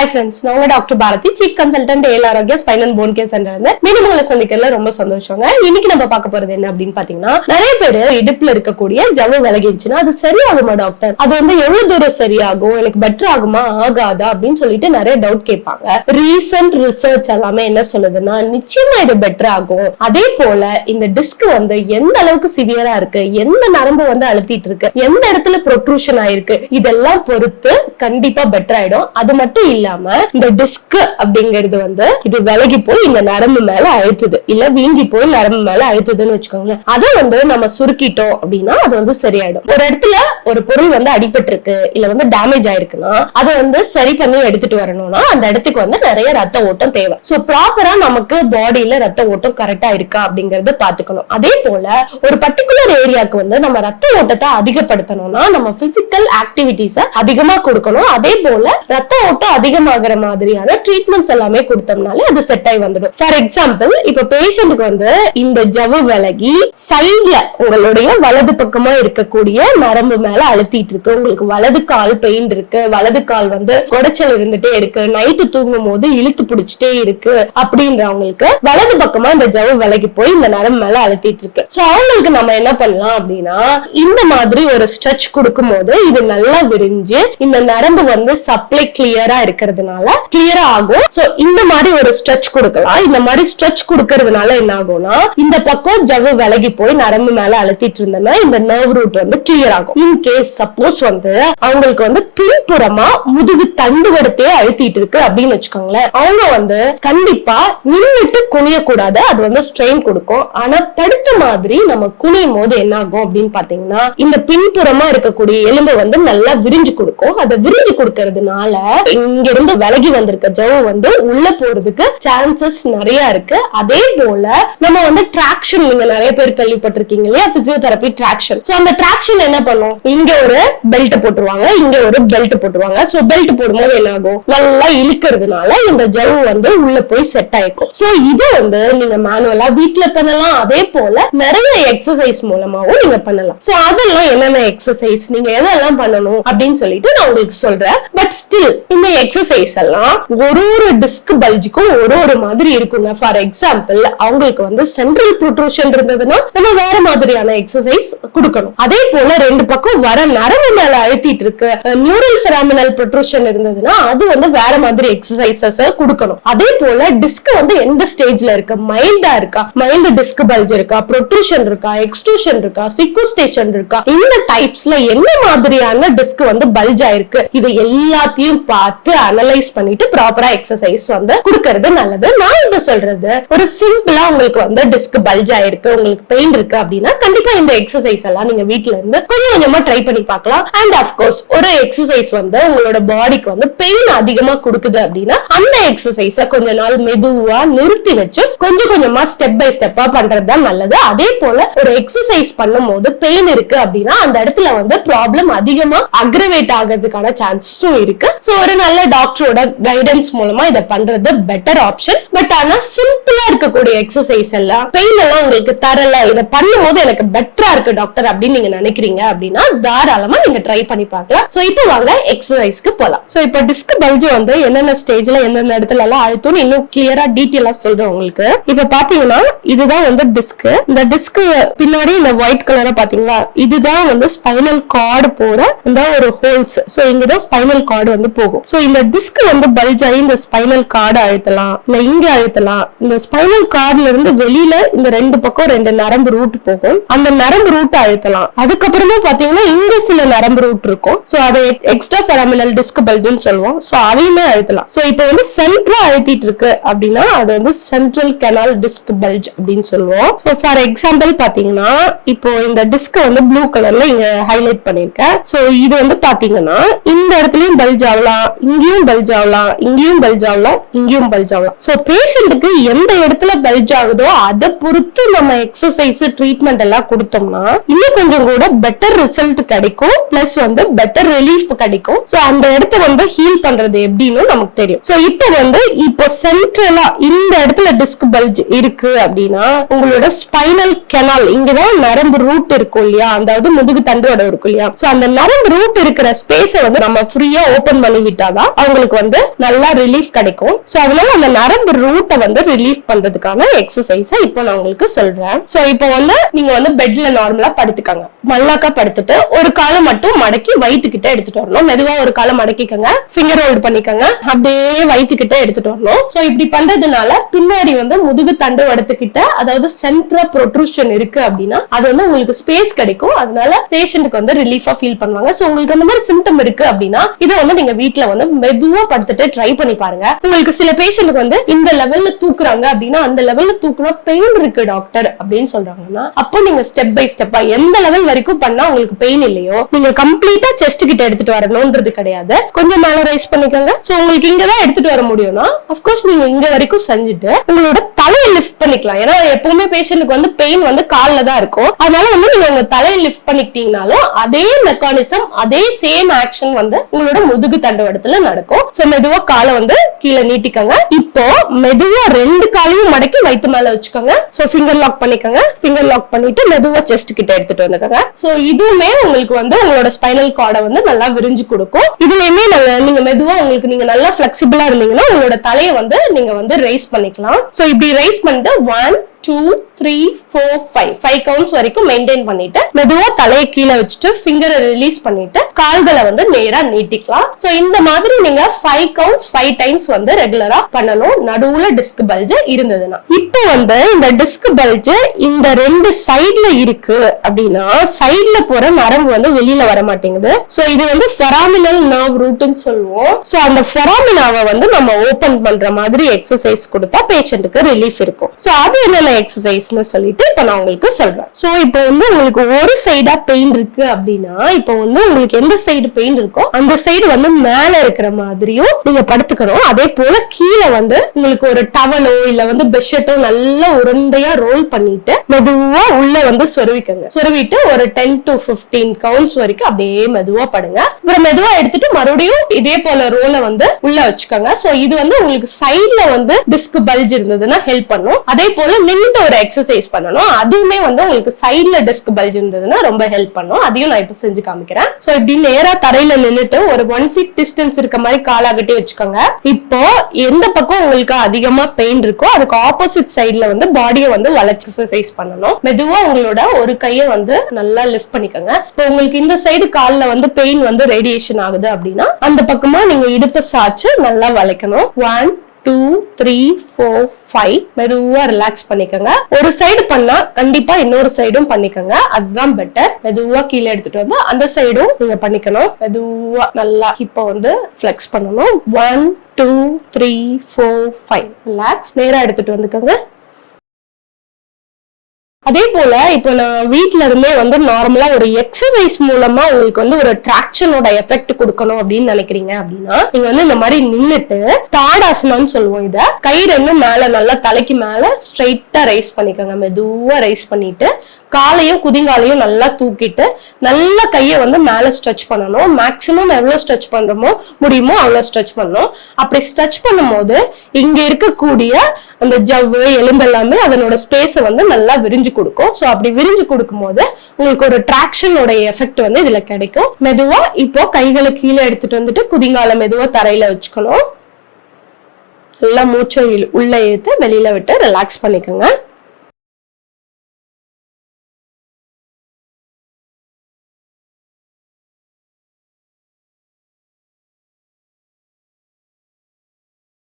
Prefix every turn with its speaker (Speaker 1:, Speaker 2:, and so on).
Speaker 1: Hi friends நான் உங்க doctor Bharathi chief consultant ஏல் Arokya spine and bone care centre இருந்து மீண்டும் உங்களை சந்திக்கிறதுல ரொம்ப சந்தோஷங்க. இன்னைக்கு நம்ம பார்க்க போறது என்ன அப்படின்னு பாத்தீங்கன்னா நிறைய பேர் இடுப்புல இருக்கக்கூடிய ஜவு விலகிடுச்சுன்னா அது சரியாகுமா டாக்டர் அது வந்து எவ்வளவு தூரம் சரியாகும்? எனக்கு பெட்டர் ஆகுமா ஆகாதா அப்படின்னு சொல்லிட்டு நிறைய டவுட் கேட்பாங்க. ரீசன்ட் ரிசர்ச் எல்லாமே என்ன சொல்லுதுன்னா நிச்சயமா இது பெட்டர் ஆகும். அதே போல இந்த டிஸ்க் வந்து எந்த அளவுக்கு சிவியரா இருக்கு? எந்த நரம்பு வந்து அழுத்திட்டு இருக்கு? எந்த இடத்துல ப்ரொட்ரூஷன் ஆயிருக்கு? இதெல்லாம் பொறுத்து கண்டிப்பா பெட்டர் ஆயிடும். அது மட்டும் இல்லாம இந்த டிஸ்க் அப்படிங்கிறது வந்து இது விலகி போய் இந்த நரம்பு மேல அழுத்துது. இல்ல வீங்கி போய் நரம்பு மேல அழுத்துதுன்னு வச்சுக்கோங்களேன். அதை வந்து நம்ம சுருக்கிட்டோம் அப்படின்னா அது வந்து சரியாயிடும். ஒரு இடத்துல ஒரு பொருள் வந்து அடிபட்டு இருக்கு இல்ல வந்து டேமேஜ் ஆயிருக்குன்னா அதை வந்து சரி பண்ணி எடுத்துட்டு வரணும்னா அந்த இடத்துக்கு வந்து நிறைய ரத்த ஓட்டம் தேவை. சோ ப்ராப்பரா நமக்கு பாடியில ரத்த ஓட்டம் கரெக்டா இருக்கா அப்படிங்கறத பாத்துக்கணும் அதே போல ஒரு பர்டிகுலர் ஏரியாக்கு வந்து நம்ம ரத்த ஓட்டத்தை அதிகப்படுத்தணும்னா நம்ம பிசிக்கல் ஆக்டிவிட்டிஸ அதிகமா கொடுக்கணும். அதே போல ரத்த ஓட்டம் அதிகமாகிற மாதிரியான ட்ரீட்மெண்ட்ஸ் எல்லாமே கொடுத்தோம்னாலே அது செட் ஆகி வந்துடும். ஃபார் எக்ஸாம்பிள் இப்ப பேஷண்ட்டுக்கு வந்து இந்த ஜவ்வு விலகி சைட்ல உங்களுடைய வலது பக்கமா இருக்கக்கூடிய நரம்பு மேல அழுத்திட்டு இருக்கு. உங்களுக்கு வலது கால் பெயின் இருக்கு. வலது கால் வந்து குடைச்சல் இருந்துட்டே இருக்கு. நைட்டு தூங்கும் போது இழுத்து பிடிச்சிட்டே இருக்கு அப்படின்றவங்களுக்கு வலது பக்கமா இந்த ஜவு விலகி போய் இந்த நரம்பு மேல அழுத்திட்டு இருக்கு. சோ அவங்களுக்கு நம்ம என்ன பண்ணலாம் அப்படின்னா இந்த மாதிரி ஒரு ஸ்ட்ரெச் கொடுக்கும் போது இது நல்லா விரிஞ்சு இந்த நரம்பு வந்து சப்ளை கிளியரா இருக்கிறதுனால கிளியரா ஆகும். சோ இந்த மாதிரி ஒரு ஸ்ட்ரெச் கொடுக்கலாம். இந்த மாதிரி ஸ்ட்ரெச் கொடுக்கறதுனால என்ன ஆகும்னா இந்த பக்கம் ஜவ்வு விலகி போய் நரம்பு மேல அழுத்திட்டு இருந்தோம்னா இந்த நர்வ் ரூட் வந்து கிளியர் ஆகும். இன் கேஸ் சப்போஸ் வந்து அவங்களுக்கு வந்து பின்புறமா முதுகு தண்டு வடத்தையே அழுத்திட்டு இருக்கு அப்படின்னு வச்சுக்கோங்களேன். அவங்க வந்து கண்டிப்பா நின்றுட்டு குனிய கூடாது அது வந்து ஸ்ட்ரெயின் கொடுக்கும். ஆனா தடுத்த மாதிரி நம்ம குனியும் போது என்ன ஆகும் அப்படின்னு பாத்தீங்கன்னா இந்த பின்புறமா இருக்கக்கூடிய எலும்பு வந்து நல்லா விரிஞ்சு கொடுக்கும். அதை விரிஞ்சு கொடுக்கறதுனால இங்க இருந்து விலகி வந்திருக்க ஜவ் வந்து உள்ள போறதுக்கு சான்சஸ் நிறைய இருக்கு. அதே போல நம்ம வந்து டிராக்ஷன் நீங்க நிறைய பேர் கேள்விப்பட்டிருக்கீங்க இல்லையா? பிசியோதெரபி டிராக்ஷன் சோ அந்த டிராக்ஷன் என்ன பண்ணும்? இங்க ஒரு பெல்ட் போட்டுருவாங்க இங்க ஒரு பெல்ட் போட்டுருவாங்க. சோ பெல்ட் போடும்போது என்ன ஆகும் நல்லா இழுக்கிறதுனால இந்த ஜவ் வந்து உள்ள போய் செட் ஆயிக்கும். சோ இது வந்து நீங்க மேனுவலா வீட்டுல பண்ணலாம். அதே போல நிறைய எக்ஸசைஸ் மூலமாவும் நீங்க பண்ணலாம். சோ அதெல்லாம் என்னென்ன எக்ஸசைஸ் நீங்க எதெல்லாம் பண்ணணும்? அப்படின்னு சொல்லிட்டு நான் உங்களுக்கு சொல்றேன். பட் ஸ்டில் இந்த எக்ஸசைஸ் எல்லாம் ஒரு ஒரு டிஸ்க் பல்ஜுக்கும் ஒரு ஒரு மாதிரி இருக்குங்க. ஃபார் எக்ஸாம்பிள் அவங்களுக்கு வந்து சென்ட்ரல் ப்ரொட்ரூஷன் இருந்ததுன்னா நம்ம வேற மாதிரியான எக்ஸசைஸ் கொடுக்கணும். அதே போல ரெண்டு பக்கம் வர நரம்பு மேல அழுத்திட்டு இருக்கு நியூரல் செராமினல் ப்ரொட்ரூஷன் இருந்ததுன்னா அது வந்து வேற மாதிரி எக்ஸசைசஸ் கொடுக்கணும். அதே போல டிஸ்க் வந்து எந்த ஸ்டேஜ்ல இருக்கு? மைல்டா இருக்கா? மைல்டு டிஸ்க் பல்ஜ் இருக்கா? ப்ரொட்ரூஷன் இருக்கா? எக்ஸ்ட்ரூஷன் இருக்கா? சிக்குஸ்டேஷன் இருக்கா? இந்த டைப்ஸ்ல என்ன மாதிரியான டிஸ்க் வந்து பல்ஜ் ஆயிருக்கு? இது எல்லாத்தையும் பார்த்து அனலைஸ் பண்ணிட்டு ப்ராப்பரா எக்ஸசைஸ் வந்து கொடுக்கறது நல்லது. நான் இப்ப சொல்றது ஒரு சிம்பிளா உங்களுக்கு வந்து டிஸ்க் பல்ஜ் ஆயிருக்கு உங்களுக்கு பெயின் இருக்கு அப்படின்னா கண்டிப்பா இந்த எக்ஸசைஸ் எல்லாம் நீங்க வீட்ல இருந்து கொஞ்சம் கொஞ்சமா ட்ரை பண்ணி பார்க்கலாம். அண்ட் அஃப்கோர்ஸ் ஒரு எக்ஸசைஸ் வந்து உங்களோட பாடிக்கு வந்து பெயின் அதிகமா கொடுக்குது அப்படின்னா அந்த எக்ஸசைஸ கொஞ்ச நாள் மெதுவா நிறுத்தி வச்சு கொஞ்சம் கொஞ்சமா ஸ்டெப் பை ஸ்டெப்பா பண்றது தான் நல்லது. அதே போல ஒரு எக்ஸசைஸ் பண்ணும் போது பெயின் இருக்கு அப்படின்னா அந்த இடத்துல வந்து ப்ராப்ளம் அதிகமா அக்ரவேட் ஆகிறதுக்கான சான்சஸும் இருக்கு. ஸோ ஒரு நல்ல டாக்டரோட கைடன்ஸ் மூலமா இதை பண்றது பெட்டர் ஆப்ஷன் பட் ஆனா சிம்பிளா இருக்கக்கூடிய எக்ஸசைஸ் எல்லாம் பெயின் எல்லாம் உங்களுக்கு தரல. இதை பண்ணும் போது எனக்கு பெட்டரா இருக்கு டாக்டர் அப்படின்னு நீங்க நினைக்கிறீங்க அப்படின்னா தாராளமா நீங்க ட்ரை பண்ணி பார்க்கலாம். சோ இப்போ வாங்க எக்ஸசைஸ்க்கு போலாம். சோ இப்போ டிஸ்க் பல்ஜ் வந்து என்னென்ன ஸ்டேஜ்ல எந்தெந்த இடத்துல எல்லாம் அழுத்தும் இன்னும் கிளியரா டீட்டெயிலா சொல்றேன் உங்களுக்கு. இப்ப பாத்தீங்கன்னா இதுதான் வந்து டிஸ்க் இந்த டிஸ்க் பின்னாடி இந்த ஒயிட் கலரை பாத்தீங்களா இதுதான் வந்து ஸ்பைனல் கார்டு போற இந்த ஒரு ஹோல்ஸ் சோ இங்கதான் ஸ்பைனல் கார்டு வந்து போகும். சோ இந்த டிஸ்க் வந்து பல்ஜ் ஆகி இந்த ஸ்பைனல் கார்டு அழுத்தலாம். இல்ல இங்க அழுத்தலாம். இந்த ஸ்பைனல் கார்டுல இருந்து வெளியில இந்த ரெண்டு பக்கம் ரெண்டு நரம்பு ரூட் போகும். அந்த நரம்பு ரூட் அழுத்தலாம். அதுக்கப்புறமா பாத்தீங்கன்னா இங்க சில நரம்பு ரூட் இருக்கும். சோ அதை எக்ஸ்ட்ரா பெராமினல் டிஸ்க் பல்ஜ்னு சொல்லுவோம். சோ அதையுமே அழுத்தலாம். சோ இப்போ வந்து சென்ட்ரா அழுத்திட்டு இருக்கு அப்படின்னா அது வந்து சென்ட்ரல் கெனால் டிஸ்க் பல்ஜ் அப்படின்னு சொல்லுவோம். ஸோ ஃபார் எக்ஸாம்பிள் பாத்தீங்கன்னா இப்போ இந்த டிஸ்க் வந்து ப்ளூ கலர்ல இங்க ஹைலைட் பண்ணிருக்கேன் ஸோ இது வந்து பாத்தீங்கன்னா இந்த இடத்துலயும் பல்ஜ் ஆகலாம். இங்கேயும் பல்ஜ் ஆகலாம் இங்கேயும் பல்ஜ் ஆகலாம் இங்கேயும் பல்ஜ் ஆகலாம். ஸோ பேஷண்ட்டுக்கு எந்த இடத்துல பல்ஜ் ஆகுதோ அதை பொறுத்து நம்ம எக்ஸசைஸ் ட்ரீட்மெண்ட் எல்லாம் கொடுத்தோம்னா இன்னும் கொஞ்சம் கூட பெட்டர் ரிசல்ட் கிடைக்கும். பிளஸ் வந்து பெட்டர் ரிலீஃப் கிடைக்கும். ஸோ அந்த இடத்த வந்து ஹீல் பண்றது எப்படின்னு நமக்கு தெரியும். ஸோ இப்போ வந்து இப்போ சென்ட்ரலா இந்த இடத்துல டிஸ்க் பல்ஜ் இருக்கு அப்படின்னா உங்களோட ஸ்பைனல் கெனால் இங்கதான் நரம்பு ரூட் இருக்கும் இல்லையா? அதாவது முதுகு தண்டோட இருக்கும் இல்லையா? சோ அந்த நரம்பு ரூட் இருக்கிற ஸ்பேஸை வந்து நம்ம ஃப்ரீயா ஓபன் பண்ணி விட்டாதான் அவங்களுக்கு உங்களுக்கு வந்து நல்லா ரிலீஃப் கிடைக்கும். சோ அதனால அந்த நரம்பு ரூட்டை வந்து ரிலீஃப் பண்றதுக்கான எக்ஸசைஸ இப்போ நான் உங்களுக்கு சொல்றேன். சோ இப்போ வந்து நீங்க வந்து பெட்ல நார்மலா படுத்துக்காங்க. மல்லாக்கா படுத்துட்டு ஒரு காலை மட்டும் மடக்கி வயிற்றுக்கிட்ட எடுத்துட்டு வரணும். மெதுவா ஒரு காலை மடக்கிக்கங்க. ஃபிங்கர் ஹோல்ட் பண்ணிக்கோங்க. அப்படியே வயிற்றுக்கிட்ட எடுத்துட்டு வரணும். ஸோ இப்படி பண்றதுனால பின்னாடி வந்து முதுகு தண்டு வடத்துக்கிட்ட அதாவது சென்ட்ரா ப்ரொட்ரூஷன் இருக்கு அப்படின்னா அது வந்து உங்களுக்கு ஸ்பேஸ் கிடைக்கும். அதனால பேஷண்ட்டுக்கு வந்து ரிலீஃபா ஃபீல் பண்ணுவாங்க. ஸோ உங்களுக்கு அந்த மாதிரி சிம்டம் இருக்கு அப்படின்னா இதை வந்து நீங்க வீட்டுல வந்து மெதுவா படுத்துட்டு ட்ரை பண்ணி பாருங்க. உங்களுக்கு சில பேஷண்ட்டுக்கு வந்து இந்த லெவல்ல தூக்குறாங்க அப்படின்னா அந்த லெவல்ல தூக்குனா பெயின் இருக்கு டாக்டர் அப்படின்னு சொல்றாங்கன்னா அப்போ நீங்க ஸ்டெப் பை ஸ்டெப்பா எந்த லெவல் வரைக்கும் பண்ணா உங்களுக்கு பெயின் இல்லையோ நீங்க கம்ப்ளீட்டா செஸ்ட் கிட்ட எடுத்துட்டு வரணும்ன்றது கிடையாது. கொஞ்சம் மேல ரைஸ் பண்ணிக்கோங்க. சோ உங்களுக்கு இங்கதான் எடுத்துட்டு வர முடியும்னா அப்கோர்ஸ் நீங்க இங்க வரைக்கும் செஞ்சுட்டு உங்களோட தலையை லிஃப்ட் பண்ணிக்கலாம். ஏன்னா எப்பவுமே பேஷண்ட்டுக்கு வந்து பெயின் வந்து காலில் தான் இருக்கும். அதனால வந்து நீங்க உங்க தலையை லிஃப்ட் பண்ணிக்கிட்டீங்கனாலும் அதே மெக்கானிசம் அதே சேம் ஆக்ஷன் வந்து உங்களோட முதுகு தண்டவடத்துல நடக்கும். ஸோ மெதுவா காலை வந்து கீழே நீட்டிக்கோங்க. இப்போ மெதுவா ரெண்டு காலையும் மடக்கி வயிற்று மேல வச்சுக்கோங்க. ஸோ ஃபிங்கர் லாக் பண்ணிக்கோங்க. ஃபிங்கர் லாக் பண்ணிட்டு மெதுவா செஸ்ட் கிட்ட எடுத்துட்டு வந்துக்கோங்க. ஸோ இதுவுமே உங்களுக்கு வந்து உங்களோட ஸ்பைனல் கார்டை வந்து நல்லா விரிஞ்சு கொடுக்கும். இதுலயுமே நீங்க மெதுவா உங்களுக்கு நீங்க நல்லா பிளெக்சிபிளா இருந்தீங்கன்னா உங்களோட தலையை வந்து நீங்க வந்து ரைஸ் பண்ணிக்கலாம். ஸோ இப்படி ரைஸ் பண்ணிட்டு one two three four five five counts வரைக்கும் மெயின்டைன் பண்ணிட்டு மெதுவா தலையை கீழே வச்சுட்டு ஃபிங்கரை ரிலீஸ் பண்ணிட்டு கால்களை வந்து நேரா நீட்டிக்கலாம். சோ இந்த மாதிரி நீங்க ஃபைவ் கவுண்ட்ஸ் ஃபைவ் டைம்ஸ் வந்து ரெகுலரா பண்ணணும். நடுவுல டிஸ்க் பல்ஜ் இருந்ததுன்னா. இப்போ வந்து இந்த டிஸ்க் பல்ஜ் இந்த ரெண்டு சைட்ல இருக்கு அப்படின்னா சைட்ல போற நரம்பு வந்து வெளியில வர மாட்டேங்குது. சோ இது வந்து ஃபெராமினல் நர்வ் ரூட்னு சொல்லுவோம். சோ அந்த ஃபெராமினாவை வந்து நம்ம ஓபன் பண்ற மாதிரி எக்ஸசைஸ் கொடுத்தா பேஷண்ட்டுக்கு ரிலீஃப் இருக்கும். சோ அது என்ன என்னென்ன எக்ஸசைஸ்னு சொல்லிட்டு இப்ப நான் உங்களுக்கு சொல்றேன். சோ இப்போ வந்து உங்களுக்கு ஒரு சைடா பெயின் இருக்கு அப்படின்னா இப்போ வந்து உங்களுக்கு எந்த சைடு பெயின் இருக்கோ அந்த சைடு வந்து மேல இருக்கிற மாதிரியும் நீங்க படுத்துக்கணும். அதே போல கீழே வந்து உங்களுக்கு ஒரு டவலோ இல்ல வந்து பெட்ஷீட்டோ நல்லா உருண்டையா ரோல் பண்ணிட்டு மெதுவா உள்ள வந்து சொருவிக்கங்க. சொருவிட்டு ஒரு டென் டு 15 கவுண்ட்ஸ் வரைக்கும் அப்படியே மெதுவா படுங்க. அப்புறம் மெதுவா எடுத்துட்டு மறுபடியும் இதே போல ரோலை வந்து உள்ள வச்சுக்கோங்க. சோ இது வந்து உங்களுக்கு சைட்ல வந்து டிஸ்க் பல்ஜ் இருந்ததுன்னா ஹெல்ப் பண்ணும். அதே போல இந்த ஒரு எக்ஸசைஸ் பண்ணணும். அதுவுமே வந்து உங்களுக்கு சைட்ல டிஸ்க் பல்ஜ் இருந்ததுன்னா ரொம்ப ஹெல்ப் பண்ணும். அதையும் நான் இப்ப செஞ்சு காமிக்கிறேன். சோ இப்படி நேரா தரையில நின்னுட்டு ஒரு ஒன் ஃபீட் டிஸ்டன்ஸ் இருக்க மாதிரி காலாகட்டி வச்சுக்கோங்க. இப்போ எந்த பக்கம் உங்களுக்கு அதிகமா பெயின் இருக்கோ அதுக்கு ஆப்போசிட் சைட்ல வந்து பாடியை வந்து வளைச்சு எக்ஸசைஸ் பண்ணணும். மெதுவா உங்களோட ஒரு கையை வந்து நல்லா லிஃப்ட் பண்ணிக்கோங்க. இப்போ உங்களுக்கு இந்த சைடு கால்ல வந்து பெயின் வந்து ரேடியேஷன் ஆகுது அப்படின்னா அந்த பக்கமா நீங்க இடுப்பை சாச்சு நல்லா வளைக்கணும். One two three four five மெதுவா ரிலாக்ஸ் பண்ணிக்கோங்க. ஒரு சைடு பண்ணா கண்டிப்பா இன்னொரு சைடும் பண்ணிக்கோங்க. அதுதான் பெட்டர் மெதுவா கீழே எடுத்துட்டு வந்து அந்த சைடும் நீங்க பண்ணிக்கணும். மெதுவா நல்லா இப்போ வந்து ஃபிளெக்ஸ் பண்ணணும். One two three four five relax நேரா எடுத்துட்டு வந்துக்கோங்க. அதே போல இப்போ நான் வீட்ல இருந்தே வந்து நார்மலா ஒரு எக்ஸசைஸ் மூலமா உங்களுக்கு வந்து ஒரு ட்ராக்ஷனோட எஃபெக்ட் கொடுக்கணும் அப்படின்னு நினைக்கிறீங்க அப்படின்னா நீங்க வந்து இந்த மாதிரி நின்றுட்டு தாடாசனம்னு சொல்லுவோம் இத கை ரெண்டும் மேல நல்லா தலைக்கு மேல ஸ்ட்ரைட்டா ரைஸ் பண்ணிக்கோங்க. மெதுவா ரைஸ் பண்ணிட்டு காலையும் குதிங்காலையும் நல்லா தூக்கிட்டு நல்லா கையை வந்து மேல ஸ்ட்ரெச் பண்ணணும். மேக்சிமம் எவ்வளவு ஸ்ட்ரெச் பண்றோமோ முடியுமோ அவ்வளவு ஸ்ட்ரெச் பண்ணணும். அப்படி ஸ்ட்ரெச் பண்ணும்போது இங்க இருக்கக்கூடிய அந்த ஜவ்வு எலும்பு எல்லாமே அதனோட ஸ்பேஸை வந்து நல்லா விரிஞ்சு கொடுக்கும். ஸோ அப்படி விரிஞ்சு கொடுக்கும் போது உங்களுக்கு ஒரு டிராக்ஷனுடைய எஃபெக்ட் வந்து இதுல கிடைக்கும். மெதுவா இப்போ கைகளை கீழே எடுத்துட்டு வந்துட்டு குதிங்கால மெதுவா தரையில வச்சுக்கணும். நல்லா மூச்சை உள்ள இழுத்து வெளியில விட்டு ரிலாக்ஸ் பண்ணிக்கோங்க.